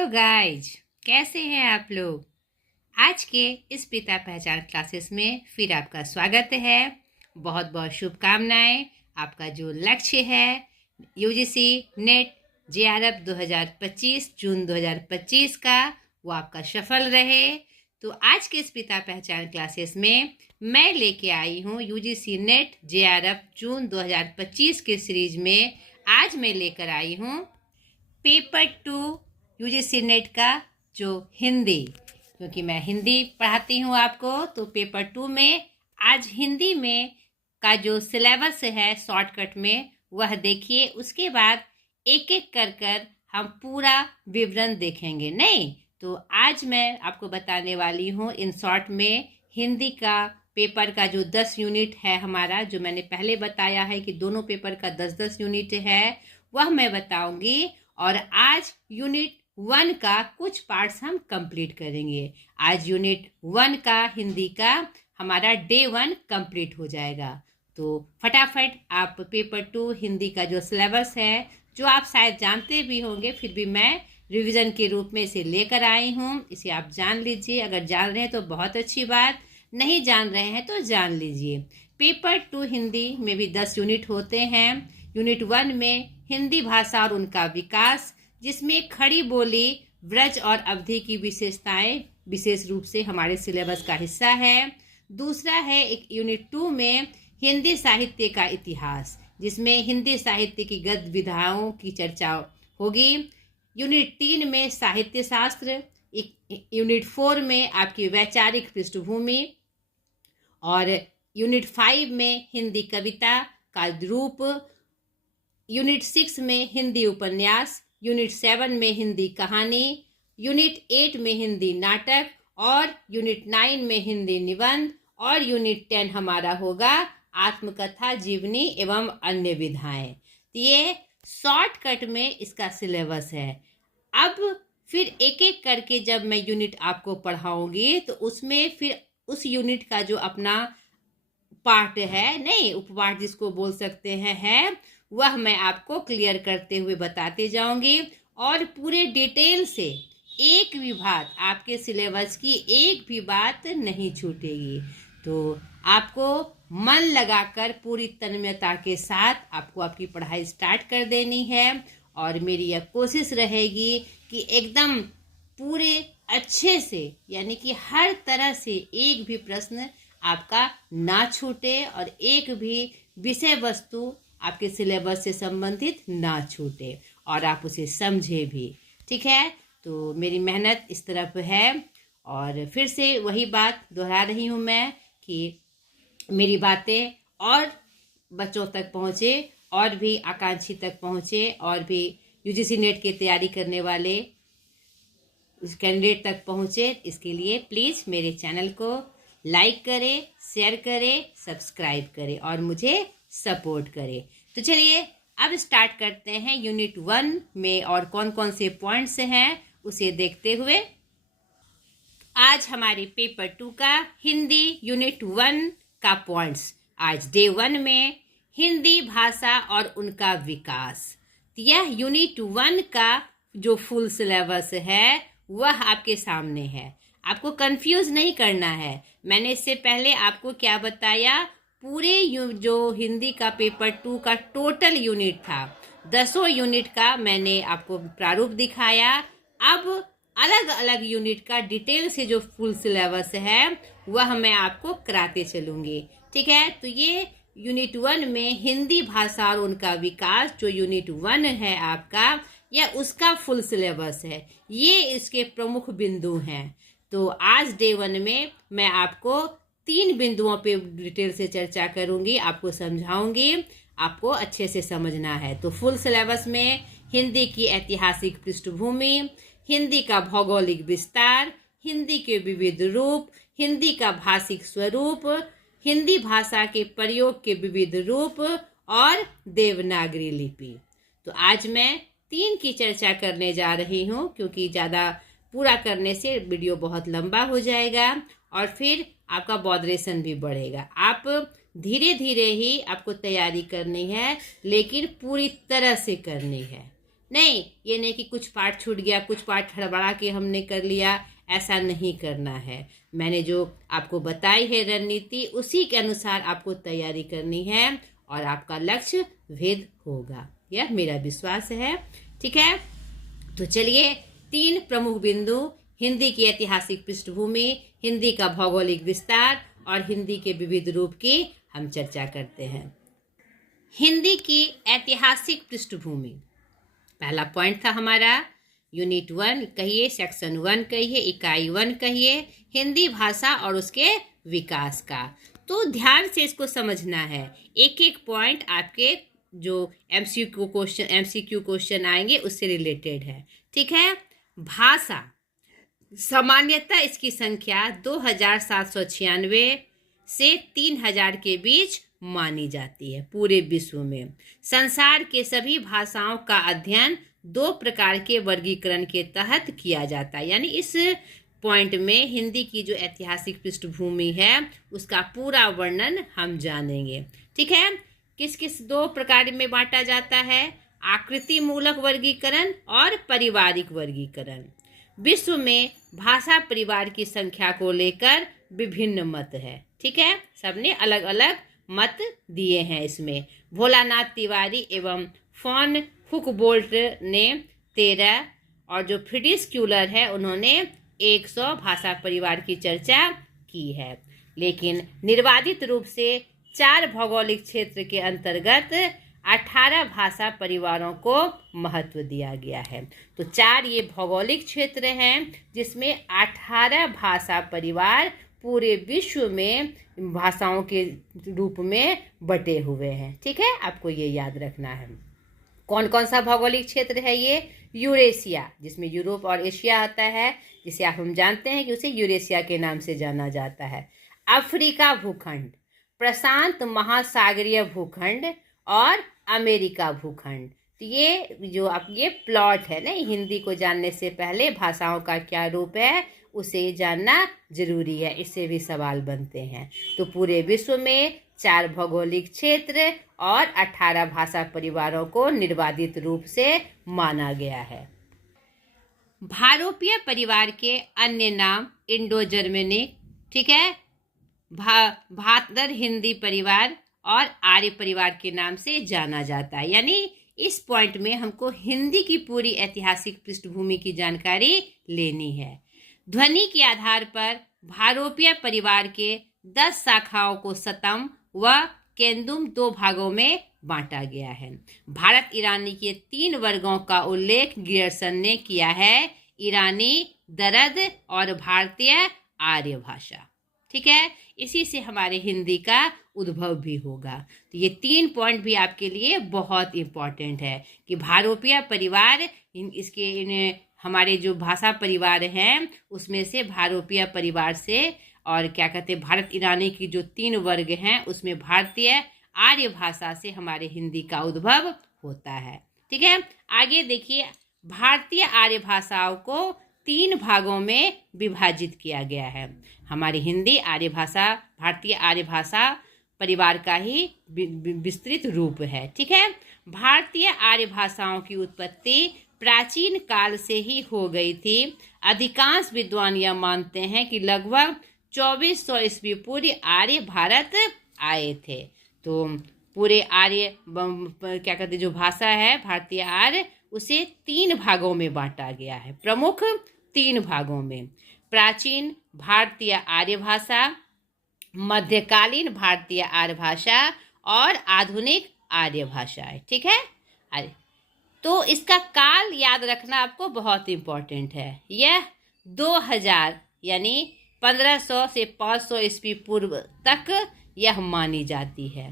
Hello guys, कैसे हैं आप लोग। आज के इस पिता पहचान क्लासेस में फिर आपका स्वागत है। बहुत बहुत शुभकामनाएं। आपका जो लक्ष्य है यूजीसी नेट जेआरएफ 2025 जून 2025 का, वो आपका सफल रहे। तो आज के इस पिता पहचान क्लासेस में मैं लेके आई हूँ यूजीसी नेट जेआरएफ जून 2025 के सीरीज में। आज मैं लेकर आई हूँ पेपर 2 यूजीसी नेट का जो हिंदी, क्योंकि मैं हिंदी पढ़ाती हूँ आपको, तो पेपर 2 में आज हिंदी में का जो सिलेबस है शॉर्टकट में वह देखिए। उसके बाद एक एक कर हम पूरा विवरण देखेंगे। नहीं तो आज मैं आपको बताने वाली हूँ इन शॉर्ट में हिंदी का पेपर का जो 10 यूनिट है हमारा, जो मैंने पहले बताया है कि दोनों पेपर का 10-10 यूनिट है, वह मैं बताऊंगी। और आज यूनिट 1 का कुछ पार्ट्स हम कंप्लीट करेंगे। आज यूनिट 1 का हिंदी का हमारा डे 1 कंप्लीट हो जाएगा। तो फटाफट आप पेपर 2 हिंदी का जो सिलेबस है, जो आप शायद जानते भी होंगे, फिर भी मैं रिवीजन के रूप में इसे लेकर आई हूँ। इसे आप जान लीजिए। अगर जान रहे हैं तो बहुत अच्छी बात, नहीं जान रहे हैं तो जान लीजिए। पेपर 2 हिंदी में भी 10 यूनिट होते हैं। यूनिट 1 में हिंदी भाषा और उनका विकास, जिसमें खड़ी बोली, ब्रज और अवधि की विशेषताएं विशेष रूप से हमारे सिलेबस का हिस्सा है। दूसरा है एक यूनिट 2 में हिंदी साहित्य का इतिहास, जिसमें हिंदी साहित्य की गद्य विधाओं की चर्चा होगी। यूनिट 3 में साहित्य शास्त्र, यूनिट 4 में आपकी वैचारिक पृष्ठभूमि, और यूनिट 5 में हिंदी कविता का रूप, यूनिट 6 में हिंदी उपन्यास, यूनिट 7 में हिंदी कहानी, यूनिट 8 में हिंदी नाटक, और यूनिट 9 में हिंदी निबंध, और यूनिट 10 हमारा होगा आत्मकथा, जीवनी एवं अन्य विधाएं। तो ये शॉर्टकट में इसका सिलेबस है। अब फिर एक एक करके जब मैं यूनिट आपको पढ़ाऊंगी तो उसमें फिर उस यूनिट का जो अपना पार्ट है, नहीं उपपाठ जिसको बोल सकते हैं, है वह मैं आपको क्लियर करते हुए बताते जाऊंगी। और पूरे डिटेल से एक भी बात, आपके सिलेबस की एक भी बात नहीं छूटेगी। तो आपको मन लगाकर पूरी तन्मयता के साथ आपको आपकी पढ़ाई स्टार्ट कर देनी है। और मेरी यह कोशिश रहेगी कि एकदम पूरे अच्छे से, यानी कि हर तरह से एक भी प्रश्न आपका ना छूटे और एक भी विषय वस्तु आपके सिलेबस से संबंधित ना छूटे और आप उसे समझे भी। ठीक है, तो मेरी मेहनत इस तरफ है। और फिर से वही बात दोहरा रही हूँ मैं कि मेरी बातें और बच्चों तक पहुँचे, और भी आकांक्षी तक पहुँचे, और भी यूजीसी नेट की तैयारी करने वाले उस कैंडिडेट तक पहुँचे। इसके लिए प्लीज़ मेरे चैनल को लाइक करें, शेयर करें, सब्सक्राइब करें और मुझे सपोर्ट करें। तो चलिए अब स्टार्ट करते हैं यूनिट 1 में और कौन कौन से पॉइंट्स हैं उसे देखते हुए। आज हमारे पेपर 2 का हिंदी यूनिट 1 का पॉइंट्स। आज डे 1 में हिंदी भाषा और उनका विकास। यह यूनिट 1 का जो फुल सिलेबस है वह आपके सामने है। आपको कंफ्यूज नहीं करना है। मैंने इससे पहले आपको क्या बताया, पूरे जो हिंदी का पेपर 2 का टोटल यूनिट था, 10 यूनिट का मैंने आपको प्रारूप दिखाया। अब अलग अलग यूनिट का डिटेल से जो फुल सिलेबस है वह मैं आपको कराते चलूँगी। ठीक है, तो ये यूनिट 1 में हिंदी भाषा और उनका विकास, जो यूनिट 1 है आपका, यह उसका फुल सिलेबस है। ये इसके प्रमुख बिंदु हैं। तो आज डे 1 में मैं आपको 3 बिंदुओं पे डिटेल से चर्चा करूंगी, आपको समझाऊंगी, आपको अच्छे से समझना है। तो फुल सिलेबस में हिंदी की ऐतिहासिक पृष्ठभूमि, हिंदी का भौगोलिक विस्तार, हिंदी के विविध रूप, हिंदी का भाषिक स्वरूप, हिंदी भाषा के प्रयोग के विविध रूप, और देवनागरी लिपि। तो आज मैं 3 की चर्चा करने जा रही हूँ, क्योंकि ज़्यादा पूरा करने से वीडियो बहुत लंबा हो जाएगा और फिर आपका बॉदरेशन भी बढ़ेगा। आप धीरे धीरे ही आपको तैयारी करनी है, लेकिन पूरी तरह से करनी है। नहीं, ये नहीं कि कुछ पार्ट छूट गया, कुछ पार्ट हड़बड़ा के हमने कर लिया, ऐसा नहीं करना है। मैंने जो आपको बताई है रणनीति, उसी के अनुसार आपको तैयारी करनी है और आपका लक्ष्य भेद होगा, यह मेरा विश्वास है। ठीक है, तो चलिए 3 प्रमुख बिंदु, हिंदी की ऐतिहासिक पृष्ठभूमि, हिंदी का भौगोलिक विस्तार और हिंदी के विविध रूप की हम चर्चा करते हैं। हिंदी की ऐतिहासिक पृष्ठभूमि, पहला पॉइंट था हमारा यूनिट 1 कहिए, सेक्शन 1 कहिए, इकाई 1 कहिए, हिंदी भाषा और उसके विकास का। तो ध्यान से इसको समझना है, एक एक पॉइंट आपके जो एमसीक्यू क्वेश्चन आएंगे उससे रिलेटेड है। ठीक है, भाषा सामान्यतः इसकी संख्या 2796 से 3000 के बीच मानी जाती है पूरे विश्व में। संसार के सभी भाषाओं का अध्ययन 2 प्रकार के वर्गीकरण के तहत किया जाता है। यानी इस पॉइंट में हिंदी की जो ऐतिहासिक पृष्ठभूमि है उसका पूरा वर्णन हम जानेंगे। ठीक है, किस किस 2 प्रकार में बांटा जाता है, आकृति मूलक वर्गीकरण और पारिवारिक वर्गीकरण। विश्व में भाषा परिवार की संख्या को लेकर विभिन्न मत है। ठीक है, सबने अलग अलग मत दिए हैं इसमें। भोलानाथ तिवारी एवं फॉन हुकबोल्ट ने 13 और जो फ्रिडिश क्यूलर है उन्होंने 100 भाषा परिवार की चर्चा की है। लेकिन निर्वाधित रूप से 4 भौगोलिक क्षेत्र के अंतर्गत 18 भाषा परिवारों को महत्व दिया गया है। तो 4 ये भौगोलिक क्षेत्र हैं जिसमें 18 भाषा परिवार पूरे विश्व में भाषाओं के रूप में बटे हुए हैं। ठीक है, आपको ये याद रखना है। कौन कौन सा भौगोलिक क्षेत्र है ये? यूरेशिया, जिसमें यूरोप और एशिया आता है, जिसे हम जानते हैं कि उसे यूरेशिया के नाम से जाना जाता है। अफ्रीका भूखंड, प्रशांत महासागरीय भूखंड और अमेरिका भूखंड। तो ये जो आप ये प्लॉट है ना, हिंदी को जानने से पहले भाषाओं का क्या रूप है उसे जानना जरूरी है, इससे भी सवाल बनते हैं। तो पूरे विश्व में 4 भौगोलिक क्षेत्र और 18 भाषा परिवारों को निर्वाधित रूप से माना गया है। भारोपीय परिवार के अन्य नाम इंडो जर्मनिक, ठीक है, भातर हिंदी परिवार और आर्य परिवार के नाम से जाना जाता है। यानी इस पॉइंट में हमको हिंदी की पूरी ऐतिहासिक पृष्ठभूमि की जानकारी लेनी है। ध्वनि के आधार पर भारोपीय परिवार के 10 शाखाओं को सतम व केंदुम 2 भागों में बांटा गया है। भारत ईरानी के 3 वर्गों का उल्लेख गियर्सन ने किया है, ईरानी, दरद और भारतीय आर्य भाषा। ठीक है, इसी से हमारे हिंदी का उद्भव भी होगा। तो ये 3 पॉइंट भी आपके लिए बहुत इम्पोर्टेंट है कि भारोपीय परिवार हमारे जो भाषा परिवार हैं उसमें से भारोपीय परिवार से और क्या कहते हैं भारत ईरानी की जो 3 वर्ग हैं उसमें भारतीय आर्य भाषा से हमारे हिंदी का उद्भव होता है। ठीक है, आगे देखिए, भारतीय आर्य भाषाओं को 3 भागों में विभाजित किया गया है। हमारी हिंदी आर्य भाषा भारतीय आर्य भाषा परिवार का ही विस्तृत रूप है। ठीक है, भारतीय आर्य भाषाओं की उत्पत्ति प्राचीन काल से ही हो गई थी। अधिकांश विद्वान यह मानते हैं कि लगभग 2400 ईस्वी पूर्व आर्य भारत आए थे। तो पूरे आर्य क्या कहते जो भाषा है भारतीय आर्य, उसे 3 भागों में बांटा गया है, प्रमुख 3 भागों में। प्राचीन भारतीय आर्य भाषा, मध्यकालीन भारतीय आर्य भाषा और आधुनिक आर्य भाषा। ठीक है, अरे तो इसका काल याद रखना आपको बहुत इम्पोर्टेंट है। यह 2000 यानी 1500 से 500 ईस्वी पूर्व तक यह मानी जाती है।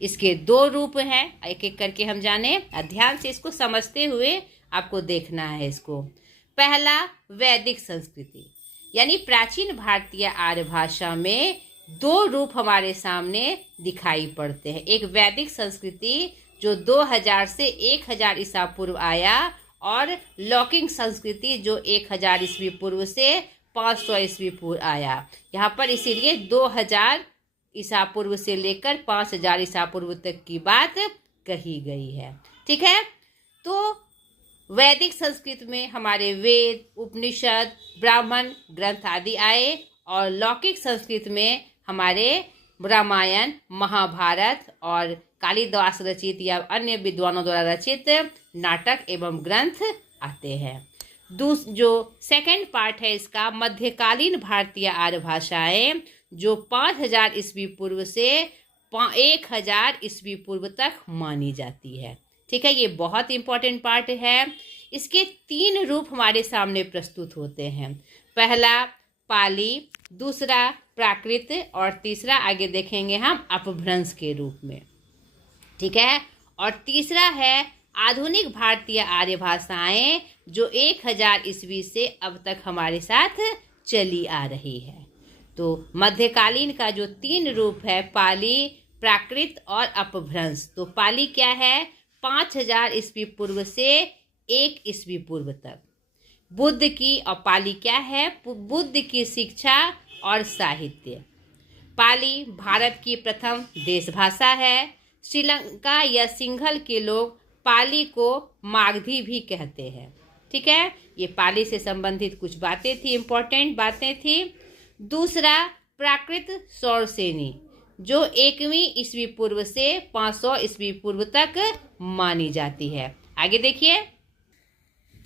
इसके 2 रूप हैं, एक एक करके हम जाने, ध्यान से इसको समझते हुए आपको देखना है इसको। पहला, वैदिक संस्कृति, यानी प्राचीन भारतीय आर्य भाषा में 2 रूप हमारे सामने दिखाई पड़ते हैं। एक वैदिक संस्कृति जो 2000 से 1000 ईसा पूर्व आया, और लौकिक संस्कृति जो 1000 ईस्वी पूर्व से 500 ईस्वी पूर्व आया। यहाँ पर इसीलिए 2000 ईसा पूर्व से लेकर 5000 ईसा पूर्व तक की बात कही गई है। ठीक है, तो वैदिक संस्कृत में हमारे वेद, उपनिषद, ब्राह्मण ग्रंथ आदि आए और लौकिक संस्कृत में हमारे रामायण, महाभारत और कालिदास रचित या अन्य विद्वानों द्वारा रचित नाटक एवं ग्रंथ आते हैं। जो सेकंड पार्ट है इसका, मध्यकालीन भारतीय आर्य भाषाएं, जो 5000 ईस्वी पूर्व से 1000 ईस्वी पूर्व तक मानी जाती है। ठीक है, ये बहुत इंपॉर्टेंट पार्ट है। इसके 3 रूप हमारे सामने प्रस्तुत होते हैं। पहला पाली, दूसरा प्राकृत और तीसरा आगे देखेंगे हम अपभ्रंश के रूप में। ठीक है, और तीसरा है आधुनिक भारतीय आर्य भाषाएं, जो 1000 ईस्वी से अब तक हमारे साथ चली आ रही है। तो मध्यकालीन का जो 3 रूप है, पाली, प्राकृत और अपभ्रंश। तो पाली क्या है, 5000 ईस्वी पूर्व से 1 ईस्वी पूर्व तक बुद्ध की, और पाली क्या है, बुद्ध की शिक्षा और साहित्य। पाली भारत की प्रथम देश भाषा है। श्रीलंका या सिंघल के लोग पाली को मागधी भी कहते हैं। ठीक है, ये पाली से संबंधित कुछ बातें थी, इंपॉर्टेंट बातें थी। दूसरा प्राकृत सौरसेनी, जो 1वीं ईस्वी पूर्व से 500 ईस्वी पूर्व तक मानी जाती है। आगे देखिए,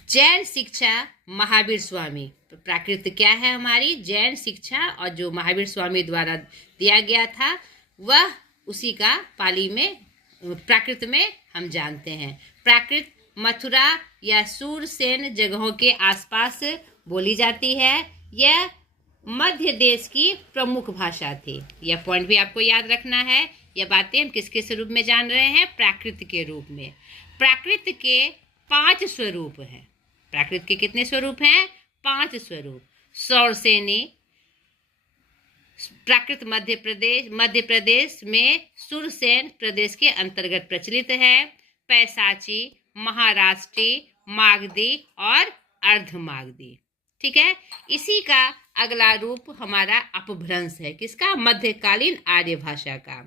जैन शिक्षा महावीर स्वामी। प्राकृत क्या है, हमारी जैन शिक्षा, और जो महावीर स्वामी द्वारा दिया गया था वह उसी का पाली में प्राकृत में हम जानते हैं। प्राकृत मथुरा या सूरसेन जगहों के आसपास बोली जाती है। यह मध्य देश की प्रमुख भाषा थी। यह पॉइंट भी आपको याद रखना है। यह बातें हम किसके स्वरूप में जान रहे हैं, प्राकृत के रूप में। प्राकृत के 5 स्वरूप हैं। प्राकृत के कितने स्वरूप हैं, 5 स्वरूप। सौरसेनी प्राकृत मध्य प्रदेश में सुरसेन प्रदेश के अंतर्गत प्रचलित है। पैसाची, महाराष्ट्री, मागधी और अर्धमागधी। ठीक है, इसी का अगला रूप हमारा अपभ्रंश है। किसका, मध्यकालीन आर्य भाषा का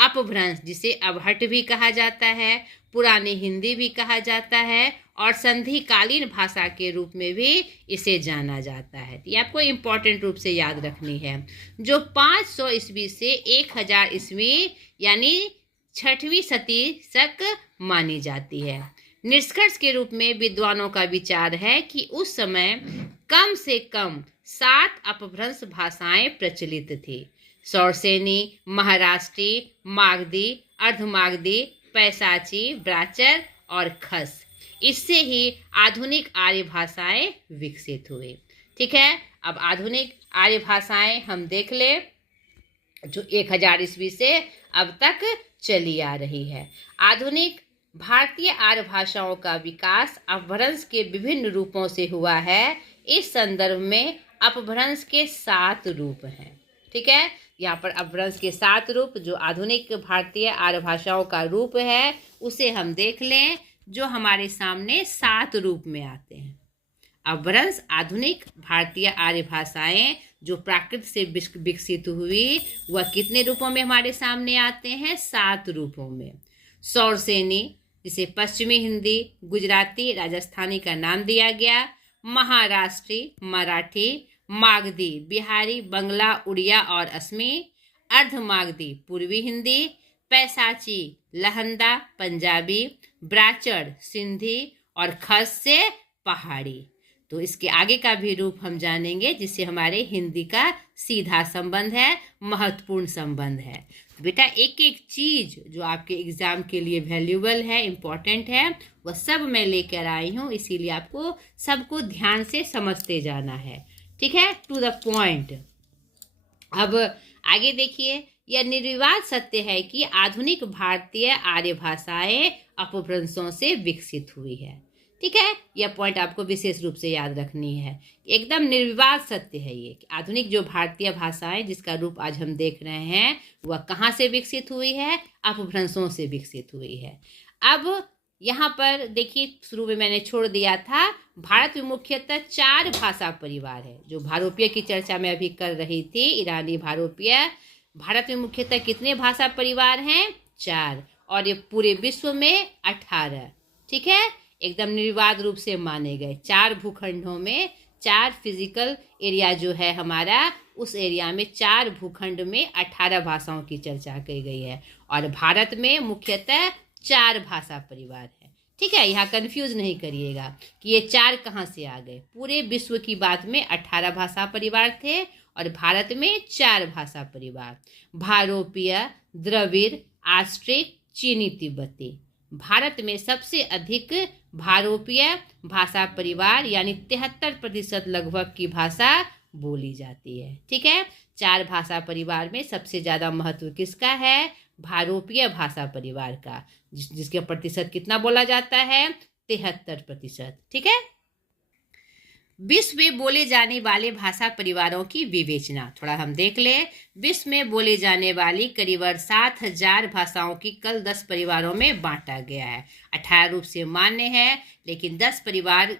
अपभ्रंश, जिसे अवहट भी कहा जाता है, पुरानी हिंदी भी कहा जाता है और संधिकालीन भाषा के रूप में भी इसे जाना जाता है। ये आपको इम्पोर्टेंट रूप से याद रखनी है। जो 500 ईस्वी से 1000 ईस्वी यानी 6वीं सदी तक मानी जाती है। निष्कर्ष के रूप में विद्वानों का विचार है कि उस समय कम से कम 7 अपभ्रंश भाषाएं प्रचलित थी। सौरसेनी, महाराष्ट्री, मागधी, अर्धमागधी, पैसाची, ब्राचर और खस। इससे ही आधुनिक आर्य भाषाएं विकसित हुई। ठीक है, अब आधुनिक आर्य भाषाएं हम देख ले, जो 1000 ईस्वी से अब तक चली आ रही है। आधुनिक भारतीय आर्य भाषाओं का विकास अपभ्रंश के विभिन्न रूपों से हुआ है। इस संदर्भ में अपभ्रंश के 7 रूप हैं। ठीक है, यहाँ पर अपभ्रंश के 7 रूप, जो आधुनिक भारतीय आर्य भाषाओं का रूप है, उसे हम देख लें, जो हमारे सामने 7 रूप में आते हैं। अपभ्रंश आधुनिक भारतीय आर्य भाषाएं जो प्राकृत से विकसित हुई, वह कितने रूपों में हमारे सामने आते हैं, 7 रूपों में। सौरसेनी, जिसे पश्चिमी हिंदी, गुजराती, राजस्थानी का नाम दिया गया। महाराष्ट्री, मराठी, मागधी, बिहारी, बंगला, उड़िया और असमी। अर्धमागधी, पूर्वी हिंदी। पैसाची, लहंदा, पंजाबी। ब्राचड़, सिंधी और खस से पहाड़ी। तो इसके आगे का भी रूप हम जानेंगे, जिससे हमारे हिंदी का सीधा संबंध है, महत्वपूर्ण संबंध है। बेटा एक एक चीज जो आपके एग्जाम के लिए वैल्यूएबल है, इम्पोर्टेंट है, वह सब मैं लेकर आई हूँ, इसीलिए आपको सबको ध्यान से समझते जाना है। ठीक है, टू द पॉइंट। अब आगे देखिए, यह निर्विवाद सत्य है कि आधुनिक भारतीय आर्य भाषाएं अपभ्रंशों से विकसित हुई है। ठीक है, यह पॉइंट आपको विशेष रूप से याद रखनी है। एकदम निर्विवाद सत्य है ये कि आधुनिक जो भारतीय भाषाएं जिसका रूप आज हम देख रहे हैं, वह कहाँ से विकसित हुई है, अपभ्रंशों से विकसित हुई है। अब यहाँ पर देखिए, शुरू में मैंने छोड़ दिया था, भारत में मुख्यतः 4 भाषा परिवार है। जो भारोपीय की चर्चा मैं अभी कर रही थी, ईरानी भारोपीय, भारत में मुख्यतः कितने भाषा परिवार हैं, 4, और ये पूरे विश्व में 18। ठीक है, एकदम निर्विवाद रूप से माने गए। 4 भूखंडों में 4 फिजिकल एरिया जो है हमारा, उस एरिया में 4 भूखंड में 18 भाषाओं की चर्चा की गई है। और भारत में मुख्यतः 4 भाषा परिवार है। ठीक है, यहाँ कंफ्यूज नहीं करिएगा कि ये 4 कहाँ से आ गए। पूरे विश्व की बात में 18 भाषा परिवार थे और भारत में 4 भाषा परिवार, भारोपीय, द्रविड़, आस्ट्रिक, चीनी, तिब्बती। भारत में सबसे अधिक भारोपीय भाषा परिवार यानी 73% लगभग की भाषा बोली जाती है। ठीक है, 4 भाषा परिवार में सबसे ज़्यादा महत्व किसका है? भारोपीय भाषा परिवार का, जिसके प्रतिशत कितना बोला जाता है? 73%। ठीक है, विश्व में बोले जाने वाले भाषा परिवारों की विवेचना थोड़ा हम देख ले। विश्व में बोले जाने वाली करीब 7,000 भाषाओं की कल 10 परिवारों में बांटा गया है। 18 रूप से मान्य है, लेकिन 10 परिवार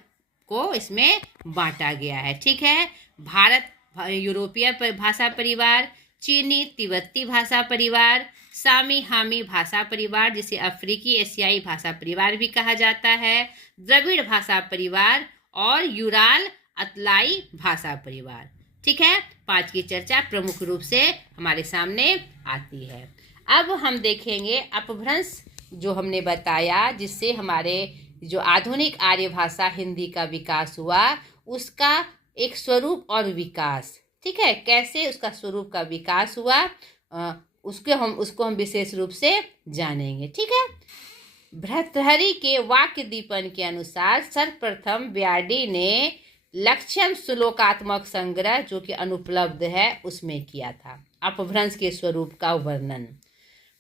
को इसमें बांटा गया है। ठीक है, भारत यूरोपीय भाषा परिवार, चीनी तिब्बती भाषा परिवार, सामी हामी भाषा परिवार जिसे अफ्रीकी एशियाई भाषा परिवार भी कहा जाता है, द्रविड़ भाषा परिवार और यूराल अतलाई भाषा परिवार। ठीक है, 5 की चर्चा प्रमुख रूप से हमारे सामने आती है। अब हम देखेंगे अपभ्रंश जो हमने बताया, जिससे हमारे जो आधुनिक आर्य भाषा हिंदी का विकास हुआ, उसका एक स्वरूप और विकास। ठीक है, कैसे उसका स्वरूप का विकास हुआ उसको हम विशेष रूप से जानेंगे। ठीक है, भर्तृहरि के वाक्य दीपन के अनुसार सर्वप्रथम व्याडी ने लक्ष्यम श्लोकात्मक संग्रह जो कि अनुपलब्ध है उसमें किया था अपभ्रंश के स्वरूप का वर्णन।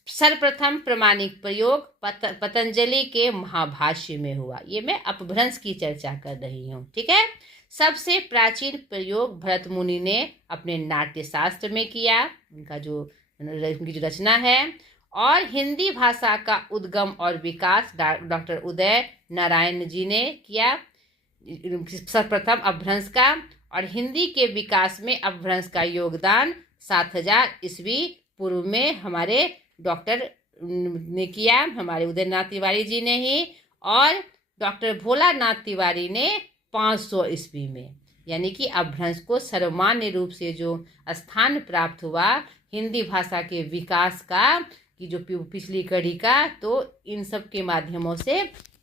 सर्वप्रथम प्रमाणिक प्रयोग पतंजलि के महाभाष्य में हुआ। ये मैं अपभ्रंश की चर्चा कर रही हूँ। ठीक है, सबसे प्राचीन प्रयोग भरत मुनि ने अपने नाट्य शास्त्र में किया, उनकी जो रचना है। और हिंदी भाषा का उद्गम और विकास डॉक्टर उदय नारायण जी ने किया सर्वप्रथम अपभ्रंश का। और हिंदी के विकास में अपभ्रंश का योगदान 7000 ईस्वी पूर्व में हमारे डॉक्टर ने किया, हमारे उदयनाथ तिवारी जी ने ही। और डॉक्टर भोलानाथ तिवारी ने 500 ईस्वी में, यानी कि अपभ्रंश को सर्वमान्य रूप से जो स्थान प्राप्त हुआ हिंदी भाषा के विकास का, कि जो पिछली कड़ी का, तो इन सब के माध्यमों से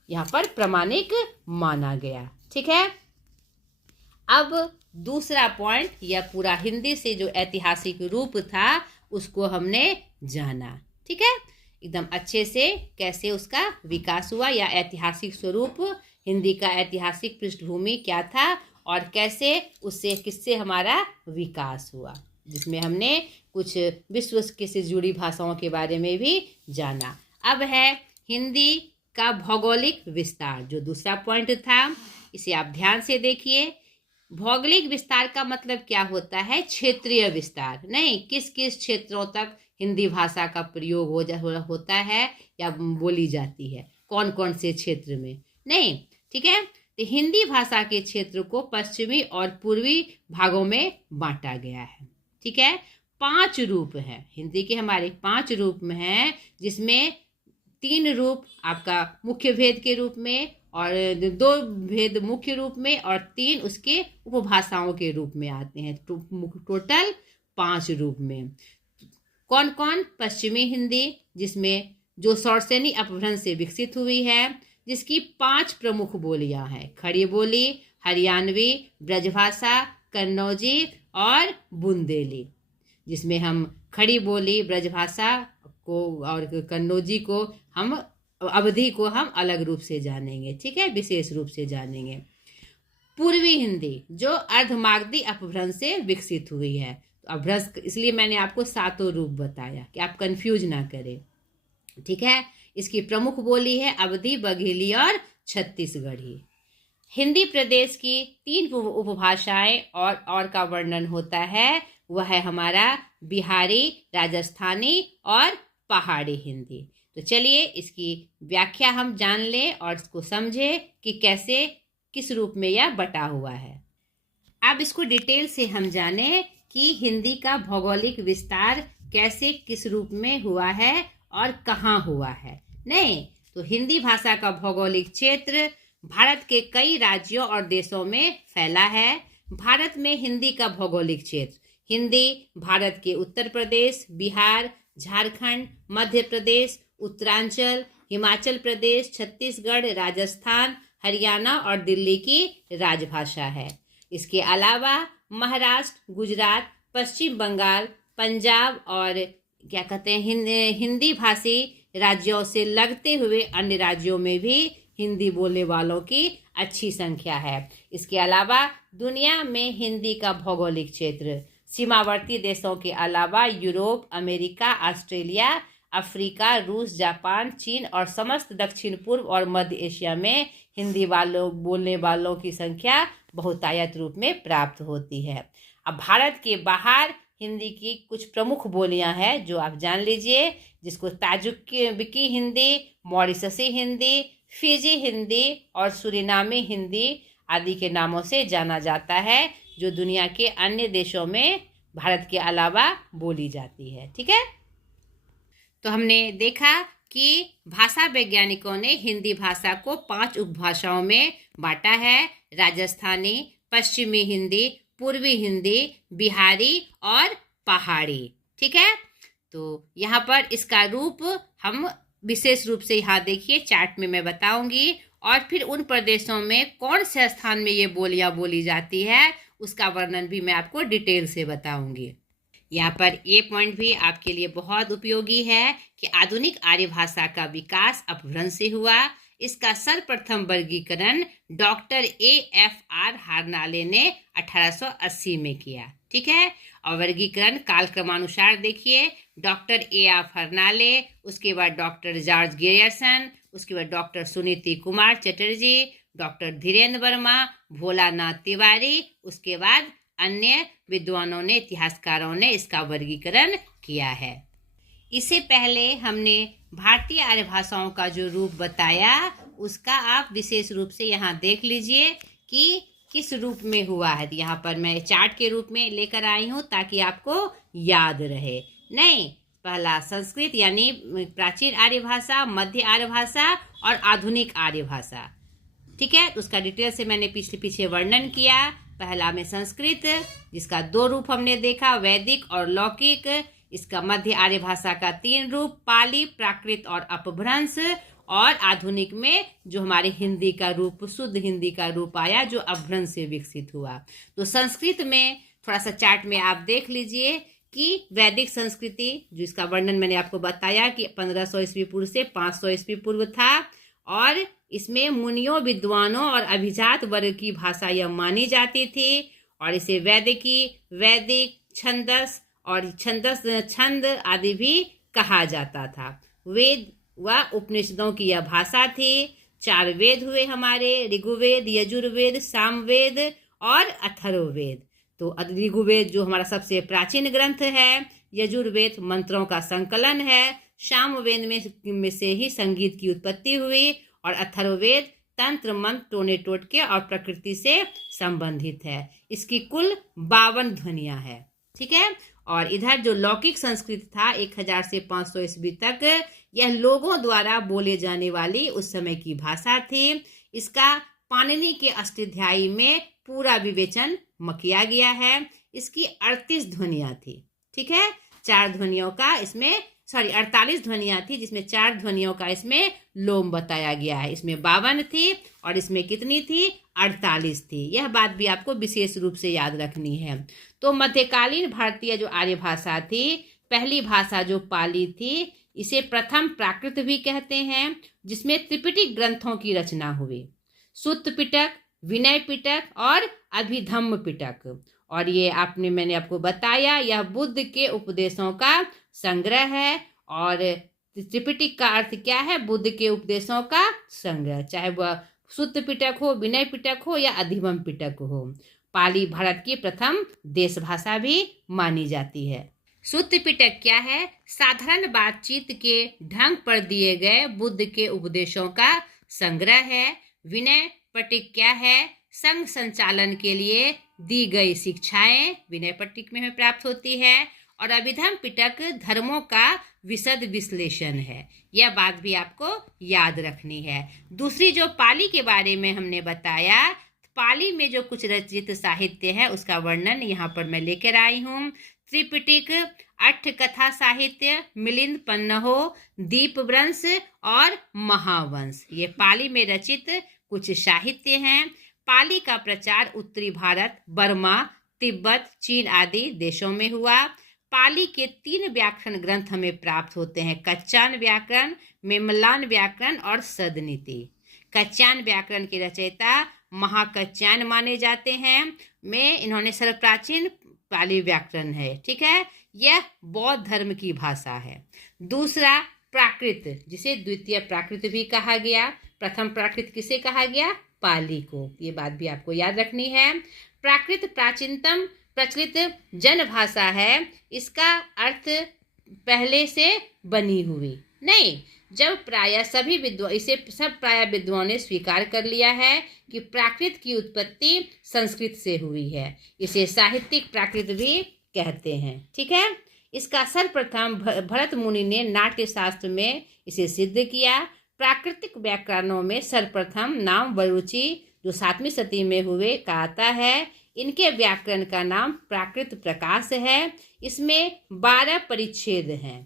यहाँ पर प्रमाणिक माना गया। ठीक है, अब दूसरा पॉइंट, यह पूरा हिंदी से जो ऐतिहासिक रूप था उसको हमने जाना। ठीक है, एकदम अच्छे से कैसे उसका विकास हुआ या ऐतिहासिक स्वरूप, हिंदी का ऐतिहासिक पृष्ठभूमि क्या था और कैसे उससे किससे हमारा विकास हुआ, जिसमें हमने कुछ विश्व के से जुड़ी भाषाओं के बारे में भी जाना। अब है हिंदी का भौगोलिक विस्तार, जो दूसरा पॉइंट था, इसे आप ध्यान से देखिए। भौगोलिक विस्तार का मतलब क्या होता है? क्षेत्रीय विस्तार नहीं, किस किस क्षेत्रों तक हिंदी भाषा का प्रयोग होता है या बोली जाती है, कौन कौन से क्षेत्र में नहीं। ठीक है, तो हिंदी भाषा के क्षेत्र को पश्चिमी और पूर्वी भागों में बांटा गया है। ठीक है, 5 रूप हैं हिंदी के, हमारे 5 रूप में हैं, जिसमें 3 रूप आपका मुख्य भेद के रूप में और 2 भेद मुख्य रूप में और 3 उसके उपभाषाओं के रूप में आते हैं। टोटल 5 रूप में कौन कौन? पश्चिमी हिंदी, जिसमें जो सौरसेनी अपभ्रंश से विकसित हुई है, जिसकी 5 प्रमुख बोलियां हैं, खड़ी बोली, हरियाणवी, ब्रजभाषा, कन्नौजी और बुंदेली, जिसमें हम खड़ी बोली, ब्रजभाषा को और कन्नौजी को हम अवधि को हम अलग रूप से जानेंगे। ठीक है, विशेष रूप से जानेंगे। पूर्वी हिंदी जो अर्धमागधी अपभ्रंश से विकसित हुई है, तो अपभ्रंश इसलिए मैंने आपको 7 रूप बताया कि आप कंफ्यूज ना करें। ठीक है, इसकी प्रमुख बोली है अवधी, बघेली और छत्तीसगढ़ी। हिंदी प्रदेश की 3 उपभाषाएं और का वर्णन होता है, वह है हमारा बिहारी, राजस्थानी और पहाड़ी हिंदी। तो चलिए इसकी व्याख्या हम जान लें और इसको समझें कि कैसे किस रूप में यह बटा हुआ है। अब इसको डिटेल से हम जानें कि हिंदी का भौगोलिक विस्तार कैसे किस रूप में हुआ है और कहाँ हुआ है। नहीं तो हिंदी भाषा का भौगोलिक क्षेत्र भारत के कई राज्यों और देशों में फैला है। भारत में हिंदी का भौगोलिक क्षेत्र, हिंदी भारत के उत्तर प्रदेश, बिहार, झारखंड, मध्य प्रदेश, उत्तरांचल, हिमाचल प्रदेश, छत्तीसगढ़, राजस्थान, हरियाणा और दिल्ली की राजभाषा है। इसके अलावा महाराष्ट्र, गुजरात, पश्चिम बंगाल, पंजाब और क्या कहते हैं हिंदी भाषी राज्यों से लगते हुए अन्य राज्यों में भी हिंदी बोलने वालों की अच्छी संख्या है। इसके अलावा दुनिया में हिंदी का भौगोलिक क्षेत्र सीमावर्ती देशों के अलावा यूरोप, अमेरिका, ऑस्ट्रेलिया, अफ्रीका, रूस, जापान, चीन और समस्त दक्षिण पूर्व और मध्य एशिया में हिंदी बोलने वालों की संख्या बहुतायत रूप में प्राप्त होती है। अब भारत के बाहर हिंदी की कुछ प्रमुख बोलियां हैं जो आप जान लीजिए, जिसको ताजिकी हिंदी, मॉरिशसी हिंदी, फिजी हिंदी और सूरीनामी हिंदी आदि के नामों से जाना जाता है, जो दुनिया के अन्य देशों में भारत के अलावा बोली जाती है। ठीक है, तो हमने देखा कि भाषा वैज्ञानिकों ने हिंदी भाषा को 5 उपभाषाओं में बांटा है: राजस्थानी, पश्चिमी हिंदी, पूर्वी हिंदी, बिहारी और पहाड़ी। ठीक है, तो यहाँ पर इसका रूप हम विशेष रूप से यहाँ देखिए चार्ट में मैं बताऊंगी, और फिर उन प्रदेशों में कौन से स्थान में ये बोलियां बोली जाती है उसका वर्णन भी मैं आपको डिटेल से बताऊंगी। यहाँ पर ये पॉइंट भी आपके लिए बहुत उपयोगी है कि आधुनिक आर्य भाषा का विकास अपभ्रंश से हुआ। इसका सर्वप्रथम वर्गीकरण डॉक्टर AFR हार्नाले ने 1880 में किया। ठीक है, और वर्गीकरण कालक्रमानुसार देखिए, डॉक्टर AF हार्नाले, उसके बाद डॉक्टर जॉर्ज ग्रियर्सन, उसके बाद डॉक्टर सुनीति कुमार चटर्जी, डॉक्टर धीरेन्द्र वर्मा, भोलानाथ तिवारी, उसके बाद अन्य विद्वानों ने, इतिहासकारों ने इसका वर्गीकरण किया है। इससे पहले हमने भारतीय आर्य भाषाओं का जो रूप बताया उसका आप विशेष रूप से यहाँ देख लीजिए कि किस रूप में हुआ है। यहाँ पर मैं चार्ट के रूप में लेकर आई हूँ ताकि आपको याद रहे। नहीं, पहला संस्कृत यानी प्राचीन आर्य भाषा, मध्य आर्य भाषा और आधुनिक आर्य भाषा। ठीक है, तो उसका डिटेल से मैंने पीछे वर्णन किया। पहला में संस्कृत, जिसका 2 रूप हमने देखा, वैदिक और लौकिक। इसका मध्य आर्य भाषा का 3 रूप, पाली, प्राकृत और अपभ्रंश। और आधुनिक में जो हमारे हिंदी का रूप, शुद्ध हिंदी का रूप आया जो अपभ्रंश से विकसित हुआ। तो संस्कृत में थोड़ा सा चार्ट में आप देख लीजिए कि वैदिक संस्कृति, जो इसका वर्णन मैंने आपको बताया कि 1500 ईस्वी पूर्व से 500 ईस्वी पूर्व था, और इसमें मुनियों, विद्वानों और अभिजात वर्ग की भाषा यह मानी जाती थी, और इसे वैदिक छंदस और छंद आदि भी कहा जाता था। वेद व उपनिषदों की यह भाषा थी। 4 वेद हुए हमारे, ऋग्वेद, यजुर्वेद, सामवेद और अथर्ववेद। तो ऋग्वेद जो हमारा सबसे प्राचीन ग्रंथ है, यजुर्वेद मंत्रों का संकलन है, सामवेद में से ही संगीत की उत्पत्ति हुई, और अथर्ववेद तंत्र, मंत्र, टोने टोटके और प्रकृति से संबंधित है। इसकी कुल 52 ध्वनियां हैं। ठीक है, और इधर जो लौकिक संस्कृत था 1000 से 500 ईस्वी तक, यह लोगों द्वारा बोले जाने वाली उस समय की भाषा थी। इसका पाणिनि के अष्टाध्यायी में पूरा विवेचन किया गया है। इसकी 38 ध्वनियां थी। ठीक है, 4 ध्वनियों का इसमें 48 ध्वनियां थी, जिसमें 4 ध्वनियों का इसमें लोम बताया गया है। इसमें 52 थी और इसमें कितनी थी? 48 थी। यह बात भी आपको विशेष रूप से याद रखनी है। तो मध्यकालीन भारतीय जो आर्य भाषा थी, पहली भाषा जो पाली थी, इसे प्रथम प्राकृत भी कहते हैं, जिसमें त्रिपिटक ग्रंथों की रचना हुई। सुत्त पिटक, विनय पिटक और अभिधम्म पिटक। और ये मैंने आपको बताया, यह बुद्ध के उपदेशों का संग्रह है। और त्रिपिटक का अर्थ क्या है? बुद्ध के उपदेशों का संग्रह, चाहे वह सुत्त पिटक हो, विनय पिटक हो या अधिधम्म पिटक हो। पाली भारत की प्रथम देश भाषा भी मानी जाती है। सुत्त पिटक क्या है? साधारण बातचीत के ढंग पर दिए गए बुद्ध के उपदेशों का संग्रह है। विनय पिटक क्या है? संघ संचालन के लिए दी गई शिक्षाएं विनय पिटक में प्राप्त होती है। और अभिधम पिटक धर्मों का विशद विश्लेषण है। यह बात भी आपको याद रखनी है। दूसरी जो पाली के बारे में हमने बताया, पाली में जो कुछ रचित साहित्य है उसका वर्णन यहाँ पर मैं लेकर आई हूँ। त्रिपिटक, अट्ठ कथा साहित्य, मिलिंद पन्नहो, दीपवंश और महावंश, ये पाली में रचित कुछ साहित्य हैं। पाली का प्रचार उत्तरी भारत, बर्मा, तिब्बत, चीन आदि देशों में हुआ। पाली के 3 व्याकरण ग्रंथ हमें प्राप्त होते हैं: कच्चान व्याकरण, मेमल्लान व्याकरण और सदनीति। कच्चान व्याकरण के रचयिता महाकच्यान माने जाते हैं। इन्होंने सर्वप्राचीन पाली व्याकरण है, ठीक है। यह बौद्ध धर्म की भाषा है। दूसरा प्राकृत, जिसे द्वितीय प्राकृत भी कहा गया। प्रथम प्राकृत किसे कहा गया? पाली को। ये बात भी आपको याद रखनी है। प्राकृत प्राचीनतम प्रचलित जन भाषा है। इसका अर्थ पहले से बनी हुई नहीं। जब प्राय सब विद्वानों ने स्वीकार कर लिया है कि प्राकृत की उत्पत्ति संस्कृत से हुई है। इसे साहित्यिक प्राकृत भी कहते हैं, ठीक है। इसका सर्वप्रथम भरत मुनि ने नाट्य शास्त्र में इसे सिद्ध किया। प्राकृतिक व्याकरणों में सर्वप्रथम नाम वरुचि, जो 7वीं शती में हुए, का आता है। इनके व्याकरण का नाम प्राकृत प्रकाश है। इसमें 12 परिच्छेद हैं।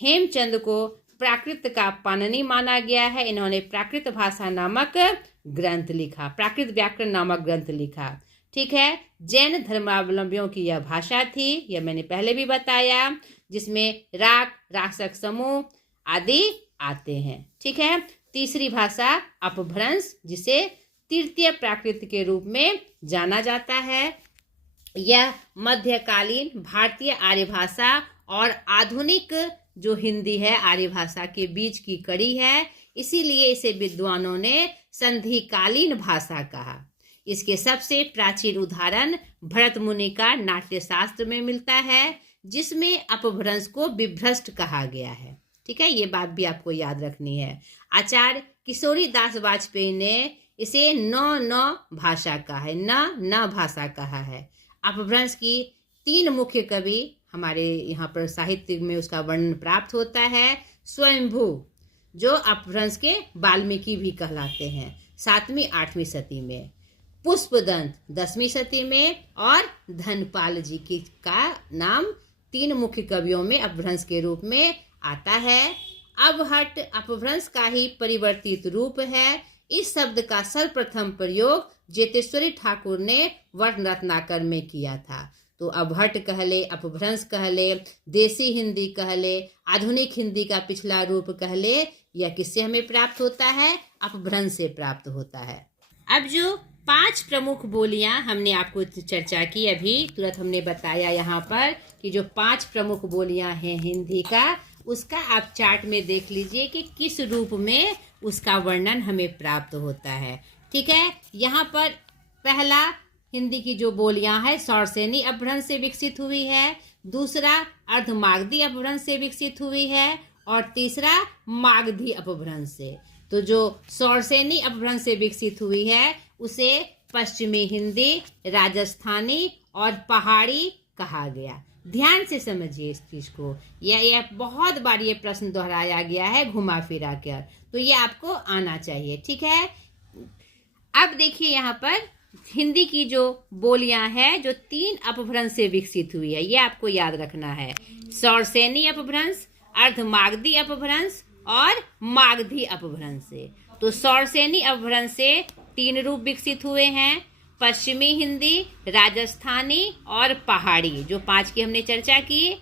हेमचंद को प्राकृत का पाणिनि माना गया है। इन्होंने प्राकृत भाषा नामक ग्रंथ लिखा, प्राकृत व्याकरण नामक ग्रंथ लिखा, ठीक है। जैन धर्मावलंबियों की यह भाषा थी, यह मैंने पहले भी बताया, जिसमें राग, राक्षक समूह आदि आते हैं, ठीक है। तीसरी भाषा अपभ्रंश, जिसे तृतीय प्राकृत के रूप में जाना जाता है। यह मध्यकालीन भारतीय आर्य भाषा और आधुनिक जो हिंदी है आर्य भाषा के बीच की कड़ी है, इसीलिए इसे विद्वानों ने संधिकालीन भाषा कहा। इसके सबसे प्राचीन उदाहरण भरत मुनि का नाट्यशास्त्र में मिलता है, जिसमें अपभ्रंश को विभ्रष्ट कहा गया है, ठीक है। ये बात भी आपको याद रखनी है। आचार्य किशोरी दास वाजपेयी ने इसे न भाषा कहा है, न भाषा कहा है। अपभ्रंश की 3 मुख्य कवि हमारे यहाँ पर साहित्य में उसका वर्णन प्राप्त होता है। स्वयंभू, जो अपभ्रंश के वाल्मीकि भी कहलाते हैं, 7वीं 8वीं शती में। पुष्पदंत 10वीं शती में। और धनपाल जी की का नाम 3 मुख्य कवियों में अपभ्रंश के रूप में आता है। अबहट्ट अपभ्रंश का ही परिवर्तित रूप है। इस शब्द का सर्वप्रथम प्रयोग जेतेश्वरी ठाकुर ने वर्ण रत्नाकर में किया था। तो अबहट्ट कहले, अपभ्रंश कहले, देसी हिंदी कहले, आधुनिक हिंदी का पिछला रूप कहले, यह किससे हमें प्राप्त होता है? अपभ्रंश से प्राप्त होता है। अब जो 5 प्रमुख बोलियां हमने आपको चर्चा की, अभी तुरंत हमने बताया यहाँ पर कि जो 5 प्रमुख बोलियां हैं हिंदी का, उसका आप चार्ट में देख लीजिए कि किस रूप में उसका वर्णन हमें प्राप्त होता है, ठीक है। यहाँ पर पहला हिंदी की जो बोलियां है सौरसेनी अपभ्रंश से विकसित हुई है। दूसरा अर्धमागधी अपभ्रंश से विकसित हुई है। और तीसरा मागधी अपभ्रंश से। तो जो सौरसेनी अपभ्रंश से विकसित हुई है उसे पश्चिमी हिंदी, राजस्थानी और पहाड़ी कहा गया। ध्यान से समझिए इस चीज को। यह बहुत बार ये प्रश्न दोहराया गया है घुमा फिरा कर, तो ये आपको आना चाहिए, ठीक है। अब देखिए यहाँ पर हिंदी की जो बोलियां हैं जो 3 अपभ्रंश से विकसित हुई है, ये आपको याद रखना है। सौरसेनी अपभ्रंश, अर्धमागधी अपभ्रंश और मागधी अपभ्रंश से। तो सौरसेनी अपभ्रंश से 3 रूप विकसित हुए हैं: पश्चिमी हिंदी, राजस्थानी और पहाड़ी, जो 5 की हमने चर्चा की।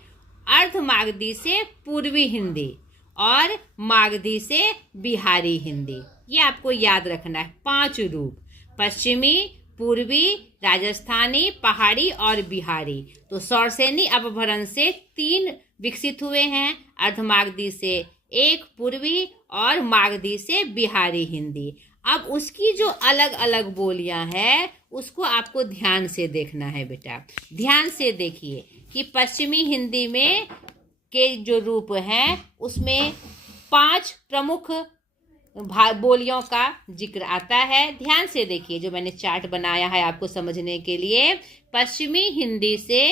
अर्धमागधी से पूर्वी हिंदी और मागधी से बिहारी हिंदी। ये आपको याद रखना है, 5 रूप: पश्चिमी, पूर्वी, राजस्थानी, पहाड़ी और बिहारी। तो सौरसेनी अपभ्रंश से 3 विकसित हुए हैं, अर्धमागधी से 1, पूर्वी और मागधी से बिहारी हिंदी। अब उसकी जो अलग अलग बोलियां हैं उसको आपको ध्यान से देखना है बेटा। ध्यान से देखिए कि पश्चिमी हिंदी में के जो रूप हैं उसमें 5 प्रमुख बोलियों का जिक्र आता है। ध्यान से देखिए, जो मैंने चार्ट बनाया है आपको समझने के लिए। पश्चिमी हिंदी से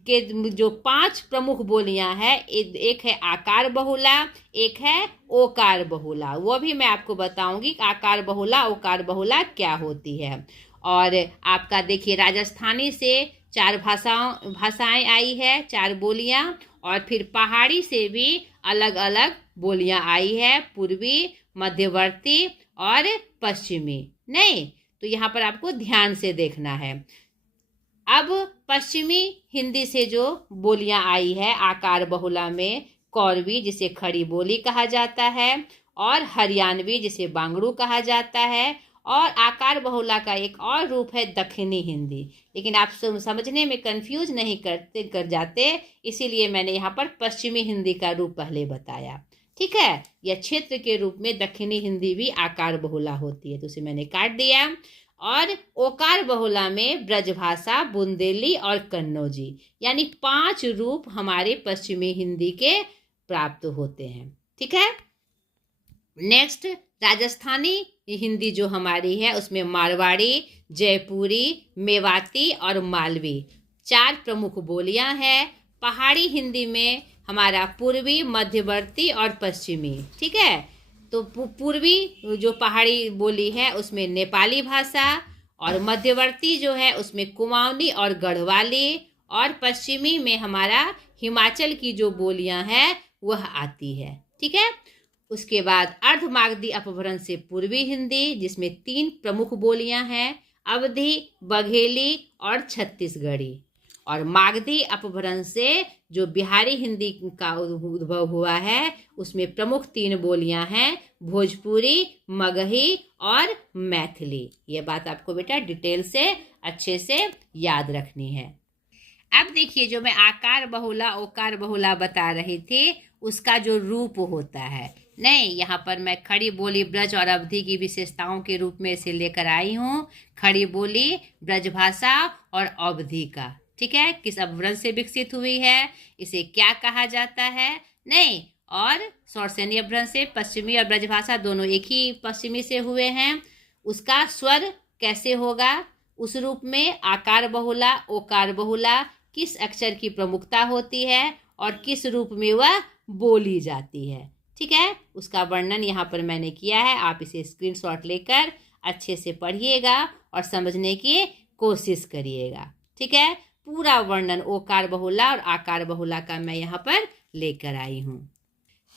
के जो 5 प्रमुख बोलियां हैं, एक है आकार बहुला, एक है ओकार बहुला। वो भी मैं आपको बताऊंगी आकार बहुला ओकार बहुला क्या होती है। और आपका देखिए राजस्थानी से 4 भाषाएं आई है, 4 बोलियां। और फिर पहाड़ी से भी अलग अलग बोलियां आई है, पूर्वी, मध्यवर्ती और पश्चिमी। नहीं, तो यहाँ पर आपको ध्यान से देखना है। अब पश्चिमी हिंदी से जो बोलियां आई है आकार बहुला में, कौरवी जिसे खड़ी बोली कहा जाता है, और हरियाणवी जिसे बांगड़ू कहा जाता है, और आकार बहुला का एक और रूप है दक्षिणी हिंदी। लेकिन आप समझने में कंफ्यूज नहीं कर जाते, इसीलिए मैंने यहाँ पर पश्चिमी हिंदी का रूप पहले बताया। ठीक है, यह क्षेत्र के रूप में दक्षिणी हिंदी भी आकार बहुला होती है, तो उसे मैंने काट दिया। और ओकार बहुला में ब्रजभाषा, बुंदेली और कन्नौजी, यानी 5 रूप हमारे पश्चिमी हिंदी के प्राप्त होते हैं। ठीक है, नेक्स्ट राजस्थानी हिंदी जो हमारी है उसमें मारवाड़ी, जयपुरी, मेवाती और मालवी 4 प्रमुख बोलियां हैं। पहाड़ी हिंदी में हमारा पूर्वी, मध्यवर्ती और पश्चिमी। ठीक है, तो पूर्वी जो पहाड़ी बोली है उसमें नेपाली भाषा, और मध्यवर्ती जो है उसमें कुमाऊनी और गढ़वाली, और पश्चिमी में हमारा हिमाचल की जो बोलियां हैं वह आती है। ठीक है, उसके बाद अर्धमागधी अपभ्रंश से पूर्वी हिंदी, जिसमें 3 प्रमुख बोलियां हैं, अवधी, बघेली और छत्तीसगढ़ी। और मागधी अपभ्रंश से जो बिहारी हिंदी का उद्भव हुआ है उसमें प्रमुख 3 बोलियां हैं, भोजपुरी, मगही और मैथिली। ये बात आपको बेटा डिटेल से अच्छे से याद रखनी है। अब देखिए, जो मैं आकार बहुला ओकार बहुला बता रही थी उसका जो रूप होता है, नहीं, यहाँ पर मैं खड़ी बोली ब्रज और अवधि की विशेषताओं के रूप में इसे लेकर आई हूँ। खड़ी बोली ब्रजभाषा और अवधि का, ठीक है, किस अपभ्रंश से विकसित हुई है, इसे क्या कहा जाता है, नहीं, और सौरसेनी अपभ्रंश से पश्चिमी और ब्रजभाषा दोनों एक ही पश्चिमी से हुए हैं। उसका स्वर कैसे होगा, उस रूप में आकार बहुला ओकार बहुला किस अक्षर की प्रमुखता होती है और किस रूप में वह बोली जाती है। ठीक है, उसका वर्णन यहाँ पर मैंने किया है, आप इसे स्क्रीनशॉट लेकर अच्छे से पढ़िएगा और समझने की कोशिश करिएगा। ठीक है, पूरा वर्णन ओकार बहुला और आकार बहुला का मैं यहाँ पर लेकर आई हूँ।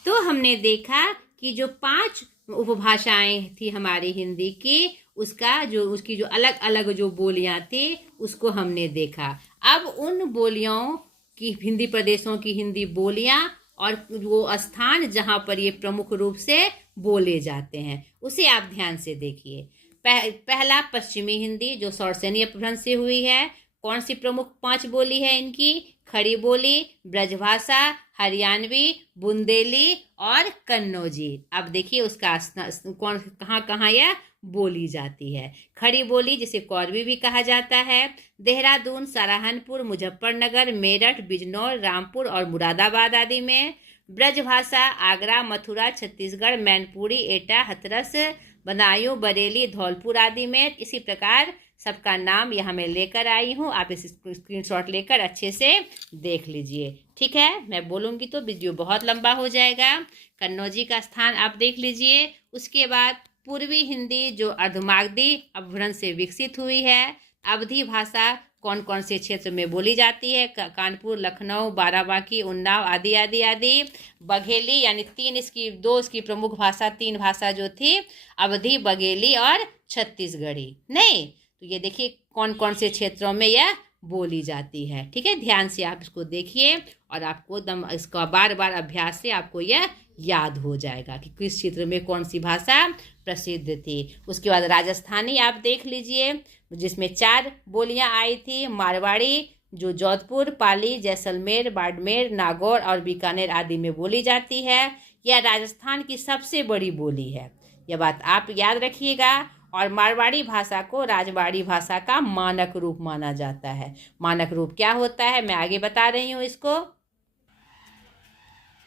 तो हमने देखा कि जो 5 उपभाषाएं थी हमारी हिंदी की, उसकी जो अलग अलग जो बोलियां थी उसको हमने देखा। अब उन बोलियों की, हिंदी प्रदेशों की हिंदी बोलियां और वो स्थान जहाँ पर ये प्रमुख रूप से बोले जाते हैं उसे आप ध्यान से देखिए। पहला पश्चिमी हिंदी जो सौरसेनी अपभ्रंश से हुई है। कौन सी प्रमुख 5 बोली है इनकी, खड़ी बोली, ब्रजभाषा, हरियाणवी, बुंदेली और कन्नौजी। अब देखिए उसका कौन कहाँ यह बोली जाती है। खड़ी बोली जिसे कौरवी भी कहा जाता है, देहरादून, सहारनपुर, मुजफ्फरनगर, मेरठ, बिजनौर, रामपुर और मुरादाबाद आदि में। ब्रजभाषा आगरा, मथुरा, छत्तीसगढ़, मैनपुरी, एटा, हाथरस, बदायूं, बरेली, धौलपुर आदि में। इसी प्रकार सबका नाम यहाँ मैं लेकर आई हूँ, आप इस स्क्रीनशॉट लेकर अच्छे से देख लीजिए। ठीक है, मैं बोलूँगी तो वीडियो बहुत लंबा हो जाएगा। कन्नौजी का स्थान आप देख लीजिए। उसके बाद पूर्वी हिंदी जो अर्धमागधी अपभ्रंश से विकसित हुई है। अवधी भाषा कौन कौन से क्षेत्र में बोली जाती है, कानपुर, लखनऊ, बाराबांकी, उन्नाव आदि आदि आदि। बघेली यानी 2 इसकी प्रमुख भाषा, 3 भाषा जो थी, अवधी, बघेली और छत्तीसगढ़ी। नहीं, तो ये देखिए कौन कौन से क्षेत्रों में यह बोली जाती है। ठीक है, ध्यान से आप इसको देखिए और आपको एकदम इसका बार बार अभ्यास से आपको यह याद हो जाएगा कि किस क्षेत्र में कौन सी भाषा प्रसिद्ध थी। उसके बाद राजस्थानी आप देख लीजिए, जिसमें 4 बोलियां आई थी। मारवाड़ी जो जोधपुर, पाली, जैसलमेर, बाड़मेर, नागौर और बीकानेर आदि में बोली जाती है। यह राजस्थान की सबसे बड़ी बोली है, यह बात आप याद रखिएगा। और मारवाड़ी भाषा को राजवाड़ी भाषा का मानक रूप माना जाता है। मानक रूप क्या होता है मैं आगे बता रही हूँ इसको।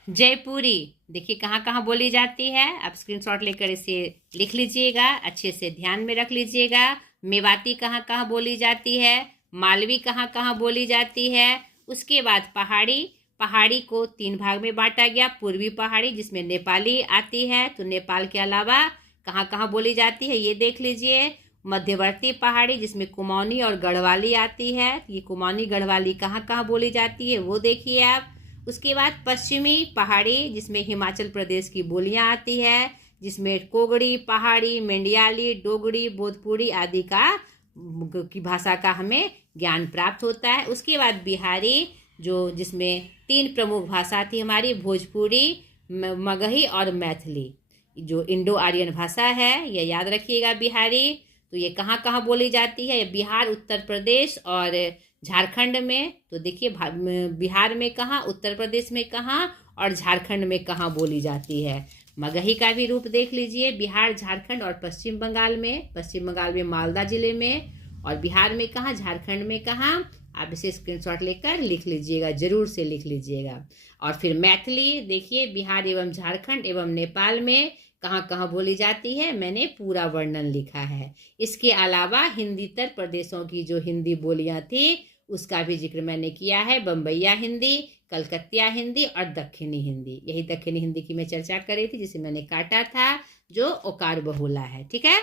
जयपुरी देखिए कहाँ कहाँ बोली जाती है, आप स्क्रीनशॉट लेकर इसे लिख लीजिएगा, अच्छे से ध्यान में रख लीजिएगा। मेवाती कहाँ कहाँ बोली जाती है, मालवी कहाँ कहाँ बोली जाती है। उसके बाद पहाड़ी, पहाड़ी को 3 भाग में बांटा गया। पूर्वी पहाड़ी जिसमें नेपाली आती है, तो नेपाल के अलावा कहाँ कहाँ बोली जाती है ये देख लीजिए। मध्यवर्ती पहाड़ी जिसमें कुमाऊनी और गढ़वाली आती है, ये कुमाऊनी गढ़वाली कहाँ कहाँ बोली जाती है वो देखिए आप। उसके बाद पश्चिमी पहाड़ी जिसमें हिमाचल प्रदेश की बोलियां आती है, जिसमें कोगड़ी, पहाड़ी, मेंडियाली, डोगरी, भोजपुरी आदि की भाषा का हमें ज्ञान प्राप्त होता है। उसके बाद बिहारी जिसमें 3 प्रमुख भाषा थी हमारी, भोजपुरी, मगही और मैथिली, जो इंडो आर्यन भाषा है, यह याद रखिएगा बिहारी। तो ये कहाँ कहाँ बोली जाती है, बिहार, उत्तर प्रदेश और झारखंड में। तो देखिए बिहार में कहाँ, उत्तर प्रदेश में कहाँ और झारखंड में कहाँ बोली जाती है। मगही का भी रूप देख लीजिए, बिहार, झारखंड और पश्चिम बंगाल में। पश्चिम बंगाल में मालदा जिले में, और बिहार में कहाँ, झारखंड में कहाँ। आप इसे स्क्रीनशॉट लेकर लिख लीजिएगा, जरूर से लिख लीजिएगा। और फिर मैथिली देखिए, बिहार एवं झारखंड एवं नेपाल में कहाँ कहाँ बोली जाती है, मैंने पूरा वर्णन लिखा है। इसके अलावा हिंदीतर प्रदेशों की जो हिंदी बोलियां थी उसका भी जिक्र मैंने किया है, बम्बईया हिंदी, कलकत्तिया हिंदी और दक्षिणी हिंदी। यही दक्षिणी हिंदी की मैं चर्चा कर रही थी, जिसे मैंने काटा था, जो ओकार बहुला है। ठीक है,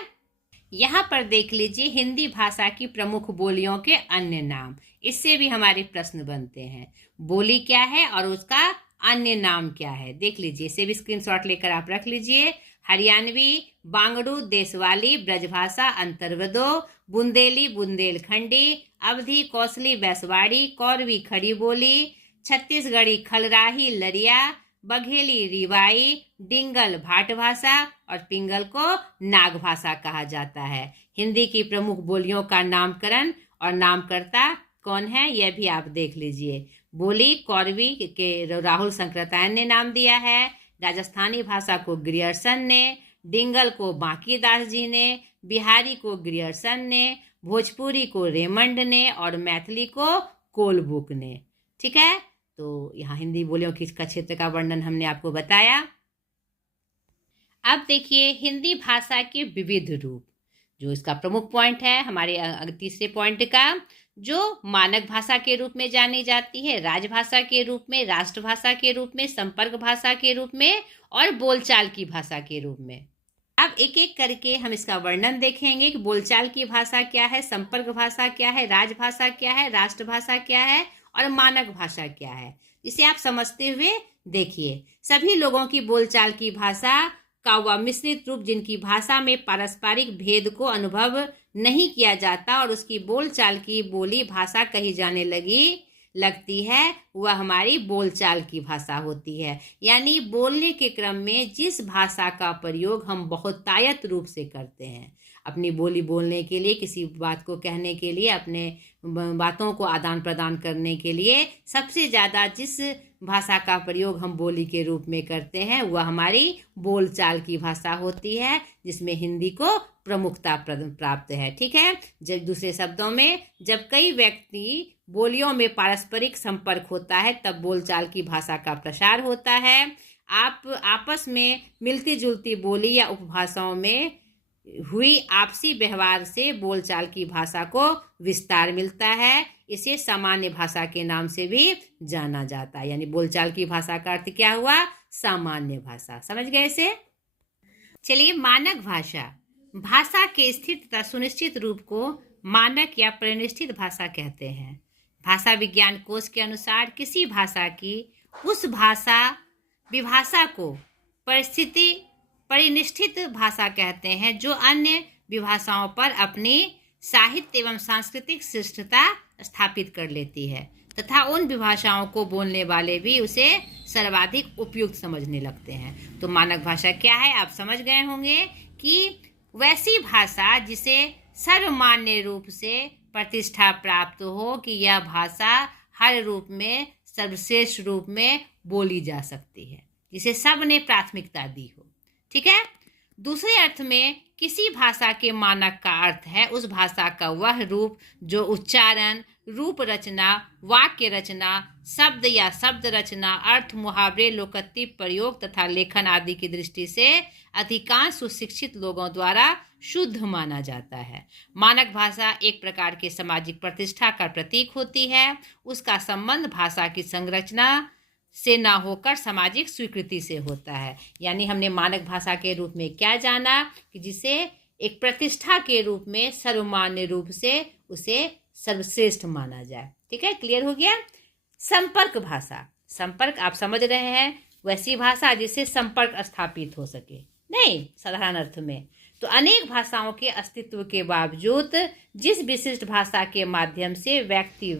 यहाँ पर देख लीजिए हिंदी भाषा की प्रमुख बोलियों के अन्य नाम, इससे भी हमारे प्रश्न बनते हैं। बोली क्या है और उसका अन्य नाम क्या है, देख लीजिए, इसे भी स्क्रीनशॉट लेकर आप रख लीजिए। हरियाणवी, बांगड़ू, देशवाली, ब्रजभाषा, अंतर्वदो, बुंदेली, बुंदेलखंडी, अवधी, कौशली, बैसवाड़ी, कौरवी, खड़ी बोली, छत्तीसगढ़ी, खलराही, लरिया, बघेली, रिवाई, डिंगल, भाट भाषा और पिंगल को नाग भाषा कहा जाता है। हिंदी की प्रमुख बोलियों का नामकरण और नामकर्ता कौन है यह भी आप देख लीजिए। बोली कौरवी के राहुल शंकरतायन ने नाम दिया है, राजस्थानी भाषा को ग्रियर्सन ने, डिंगल को बांकीदास जी ने, बिहारी को ग्रियर्सन ने, भोजपुरी को रेमंड ने और मैथिली को कोलबुक ने। ठीक है, तो यहाँ हिंदी बोलियों की का क्षेत्र का वर्णन हमने आपको बताया। अब देखिए हिंदी भाषा के विविध रूप, जो इसका प्रमुख पॉइंट है हमारे तीसरे पॉइंट का, जो मानक भाषा के रूप में जानी जाती है, राजभाषा के रूप में, राष्ट्रभाषा के रूप में, संपर्क भाषा के रूप में और बोलचाल की भाषा के रूप में। अब एक एक करके हम इसका वर्णन देखेंगे कि बोलचाल की भाषा क्या है, संपर्क भाषा क्या है, राजभाषा क्या है, राष्ट्रभाषा क्या है और मानक भाषा क्या है। इसे आप समझते हुए देखिए। सभी लोगों की बोलचाल की भाषा का वह मिश्रित रूप जिनकी भाषा में पारस्परिक भेद को अनुभव नहीं किया जाता और उसकी बोलचाल की बोली भाषा कही जाने लगती है, वह हमारी बोलचाल की भाषा होती है। यानी बोलने के क्रम में जिस भाषा का प्रयोग हम बहुतायत रूप से करते हैं, अपनी बोली बोलने के लिए, किसी बात को कहने के लिए, अपने बातों को आदान प्रदान करने के लिए सबसे ज़्यादा जिस भाषा का प्रयोग हम बोली के रूप में करते हैं वह हमारी बोलचाल की भाषा होती है, जिसमें हिंदी को प्रमुखता प्राप्त है। ठीक है, जब दूसरे शब्दों में जब कई व्यक्ति बोलियों में पारस्परिक संपर्क होता है तब बोलचाल की भाषा का प्रसार होता है। आप आपस में मिलती जुलती बोली या उपभाषाओं में हुई आपसी व्यवहार से बोलचाल की भाषा को विस्तार मिलता है। इसे सामान्य भाषा के नाम से भी जाना जाता है। यानी बोलचाल की भाषा का अर्थ क्या हुआ, सामान्य भाषा। समझ गए इसे? चलिए, मानक भाषा, भाषा के स्थिर तथा सुनिश्चित रूप को मानक या परिनिष्ठित भाषा कहते हैं। भाषा विज्ञान कोश के अनुसार किसी भाषा की उस भाषा विभाषा को परिनिष्ठित भाषा कहते हैं, जो अन्य विभाषाओं पर अपनी साहित्य एवं सांस्कृतिक श्रेष्ठता स्थापित कर लेती है तथा उन विभाषाओं को बोलने वाले भी उसे सर्वाधिक उपयुक्त समझने लगते हैं। तो मानक भाषा क्या है आप समझ गए होंगे कि वैसी भाषा जिसे सर्वमान्य रूप से प्रतिष्ठा प्राप्त हो कि यह भाषा हर रूप में सर्वश्रेष्ठ रूप में बोली जा सकती है, जिसे सब ने प्राथमिकता दी हो। ठीक है, दूसरे अर्थ में किसी भाषा के मानक का अर्थ है उस भाषा का वह रूप जो उच्चारण, रूप रचना, वाक्य रचना, शब्द या शब्द रचना, अर्थ, मुहावरे, लोकोक्ति प्रयोग तथा लेखन आदि की दृष्टि से अधिकांश सुशिक्षित लोगों द्वारा शुद्ध माना जाता है। मानक भाषा एक प्रकार के सामाजिक प्रतिष्ठा का प्रतीक होती है। उसका संबंध भाषा की संरचना से ना होकर सामाजिक स्वीकृति से होता है। यानी हमने मानक भाषा के रूप में क्या जाना कि जिसे एक प्रतिष्ठा के रूप में सर्वमान्य रूप से उसे सर्वश्रेष्ठ माना जाए। ठीक है, क्लियर हो गया। संपर्क भाषा, संपर्क आप समझ रहे हैं, वैसी भाषा जिससे संपर्क स्थापित हो सके, नहीं साधारण अर्थ में। तो अनेक भाषाओं के अस्तित्व के बावजूद जिस विशिष्ट भाषा के माध्यम से व्यक्ति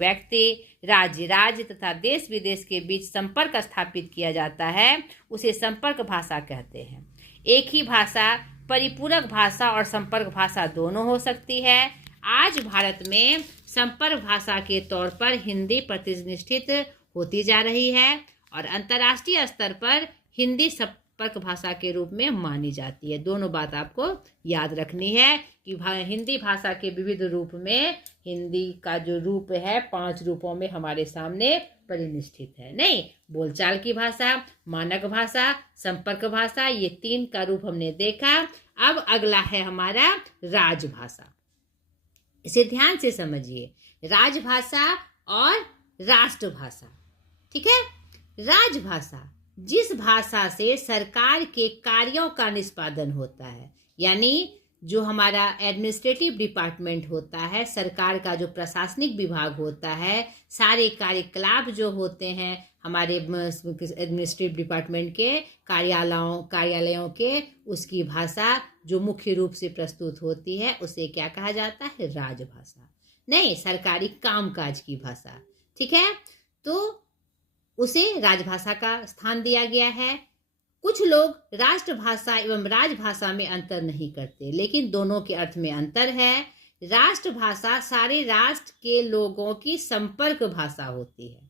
राज्य राज्य तथा देश विदेश के बीच संपर्क स्थापित किया जाता है उसे संपर्क भाषा कहते हैं। एक ही भाषा परिपूरक भाषा और संपर्क भाषा दोनों हो सकती है। आज भारत में संपर्क भाषा के तौर पर हिंदी प्रतिष्ठित होती जा रही है और अंतर्राष्ट्रीय स्तर पर हिंदी संपर्क भाषा के रूप में मानी जाती है। दोनों बात आपको याद रखनी है कि हिंदी भाषा के विविध रूप में हिंदी का जो रूप है 5 रूपों में हमारे सामने परिनिष्ठित है। नहीं, बोलचाल की भाषा, मानक भाषा, संपर्क भाषा, ये 3 का रूप हमने देखा। अब अगला है हमारा राजभाषा। इसे ध्यान से समझिए, राजभाषा और राष्ट्रभाषा। ठीक है, राजभाषा जिस भाषा से सरकार के कार्यों का निष्पादन होता है, यानी जो हमारा एडमिनिस्ट्रेटिव डिपार्टमेंट होता है, सरकार का जो प्रशासनिक विभाग होता है, सारे कार्यकलाप जो होते हैं हमारे एडमिनिस्ट्रेटिव डिपार्टमेंट के कार्यालयों के, उसकी भाषा जो मुख्य रूप से प्रस्तुत होती है उसे क्या कहा जाता है? राजभाषा। नहीं, सरकारी कामकाज की भाषा। ठीक है, तो उसे राजभाषा का स्थान दिया गया है। कुछ लोग राष्ट्रभाषा एवं राजभाषा में अंतर नहीं करते, लेकिन दोनों के अर्थ में अंतर है। राष्ट्रभाषा सारे राष्ट्र के लोगों की संपर्क भाषा होती है,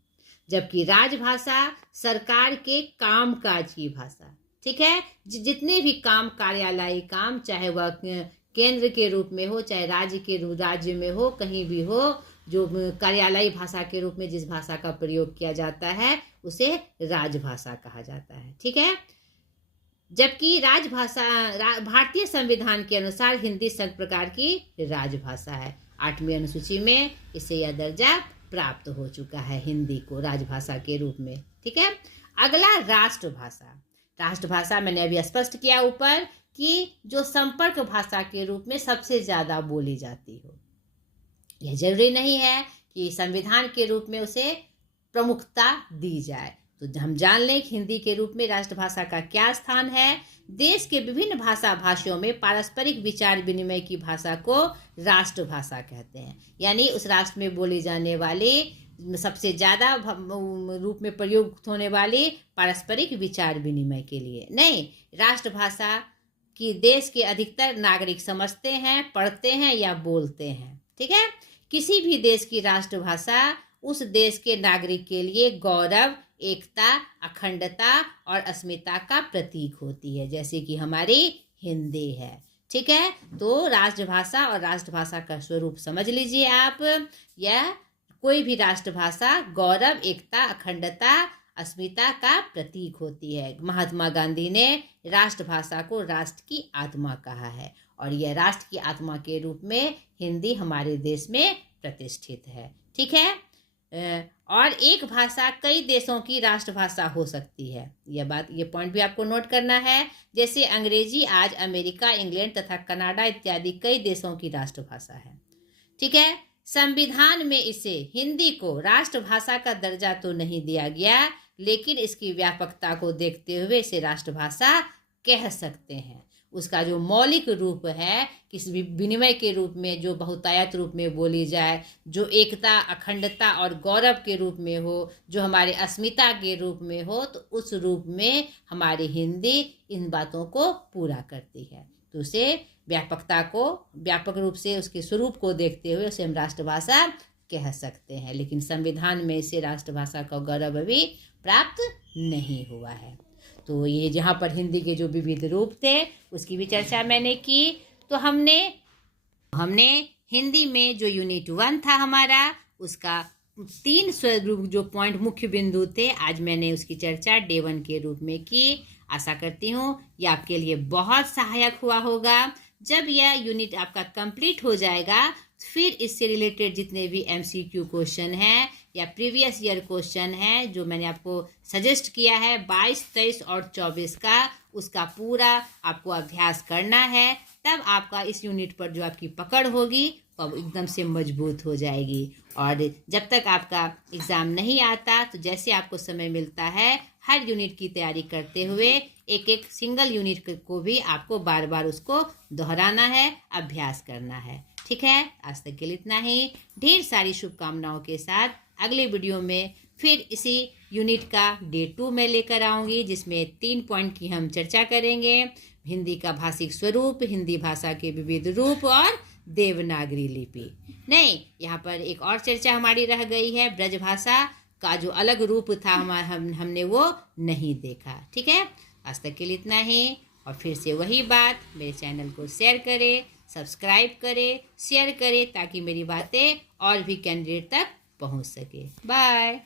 जबकि राजभाषा सरकार के कामकाज की भाषा। ठीक है, जितने भी काम, कार्यालयी काम, चाहे वह केंद्र के रूप में हो चाहे राज्य में हो, कहीं भी हो, जो कार्यालयी भाषा के रूप में जिस भाषा का प्रयोग किया जाता है उसे राजभाषा कहा जाता है। ठीक है, जबकि राजभाषा भारतीय संविधान के अनुसार हिंदी संघ प्रकार की राजभाषा है। 8वीं अनुसूची में इसे यह दर्जा प्राप्त हो चुका है, हिंदी को राजभाषा के रूप में। ठीक है, अगला राष्ट्रभाषा। राष्ट्रभाषा मैंने अभी स्पष्ट किया ऊपर कि जो संपर्क भाषा के रूप में सबसे ज्यादा बोली जाती हो। यह जरूरी नहीं है कि संविधान के रूप में उसे प्रमुखता दी जाए। तो हम जान लें कि हिंदी के रूप में राष्ट्रभाषा का क्या स्थान है। देश के विभिन्न भाषियों में पारस्परिक विचार विनिमय की भाषा को राष्ट्रभाषा कहते हैं, यानी उस राष्ट्र में बोली जाने वाली सबसे ज्यादा रूप में प्रयुक्त होने वाली पारस्परिक विचार विनिमय के लिए। नहीं, राष्ट्रभाषा की देश के अधिकतर नागरिक समझते हैं, पढ़ते हैं या बोलते हैं। ठीक है, किसी भी देश की राष्ट्रभाषा उस देश के नागरिक के लिए गौरव, एकता, अखंडता और अस्मिता का प्रतीक होती है, जैसे कि हमारी हिंदी है। ठीक है, तो राष्ट्रभाषा और राष्ट्रभाषा का स्वरूप समझ लीजिए आप। यह कोई भी राष्ट्रभाषा गौरव, एकता, अखंडता, अस्मिता का प्रतीक होती है। महात्मा गांधी ने राष्ट्रभाषा को राष्ट्र की आत्मा कहा है और यह राष्ट्र की आत्मा के रूप में हिंदी हमारे देश में प्रतिष्ठित है। ठीक है, और एक भाषा कई देशों की राष्ट्रभाषा हो सकती है। ये पॉइंट भी आपको नोट करना है। जैसे अंग्रेजी आज अमेरिका, इंग्लैंड तथा कनाडा इत्यादि कई देशों की राष्ट्रभाषा है। ठीक है, संविधान में इसे हिंदी को राष्ट्रभाषा का दर्जा तो नहीं दिया गया, लेकिन इसकी व्यापकता को देखते हुए इसे राष्ट्रभाषा कह सकते हैं। उसका जो मौलिक रूप है, किसी विनिमय के रूप में जो बहुतायत रूप में बोली जाए, जो एकता, अखंडता और गौरव के रूप में हो, जो हमारे अस्मिता के रूप में हो, तो उस रूप में हमारी हिंदी इन बातों को पूरा करती है। तो उसे व्यापकता को, व्यापक रूप से उसके स्वरूप को देखते हुए उसे हम राष्ट्रभाषा कह सकते हैं, लेकिन संविधान में इसे राष्ट्रभाषा का गौरव अभी प्राप्त नहीं हुआ है। तो ये जहाँ पर हिंदी के जो विविध रूप थे उसकी भी चर्चा मैंने की। तो हमने हिंदी में जो यूनिट 1 था हमारा, उसका 3 स्वरूप जो पॉइंट मुख्य बिंदु थे, आज मैंने उसकी चर्चा डे 1 के रूप में की। आशा करती हूँ ये आपके लिए बहुत सहायक हुआ होगा। जब यह यूनिट आपका कंप्लीट हो जाएगा, फिर इससे रिलेटेड जितने भी MCQ क्वेश्चन हैं या प्रीवियस ईयर क्वेश्चन हैं जो मैंने आपको सजेस्ट किया है 22, 23 और 24 का, उसका पूरा आपको अभ्यास करना है। तब आपका इस यूनिट पर जो आपकी पकड़ होगी वो एकदम से मजबूत हो जाएगी। और जब तक आपका एग्ज़ाम नहीं आता तो जैसे आपको समय मिलता है, हर यूनिट की तैयारी करते हुए एक एक सिंगल यूनिट को भी आपको बार बार उसको दोहराना है, अभ्यास करना है। ठीक है, आज तक के लिए इतना ही। ढेर सारी शुभकामनाओं के साथ अगले वीडियो में फिर इसी यूनिट का डे 2 में लेकर आऊँगी, जिसमें 3 पॉइंट की हम चर्चा करेंगे। हिंदी का भाषिक स्वरूप, हिंदी भाषा के विविध रूप और देवनागरी लिपि। नहीं, यहाँ पर एक और चर्चा हमारी रह गई है, ब्रजभाषा का जो अलग रूप था हमने वो नहीं देखा। ठीक है, आज तक के लिए इतना ही। और फिर से वही बात, मेरे चैनल को शेयर करें, सब्सक्राइब करें, शेयर करें, ताकि मेरी बातें और भी कैंडिडेट तक पहुंच सके। बाय।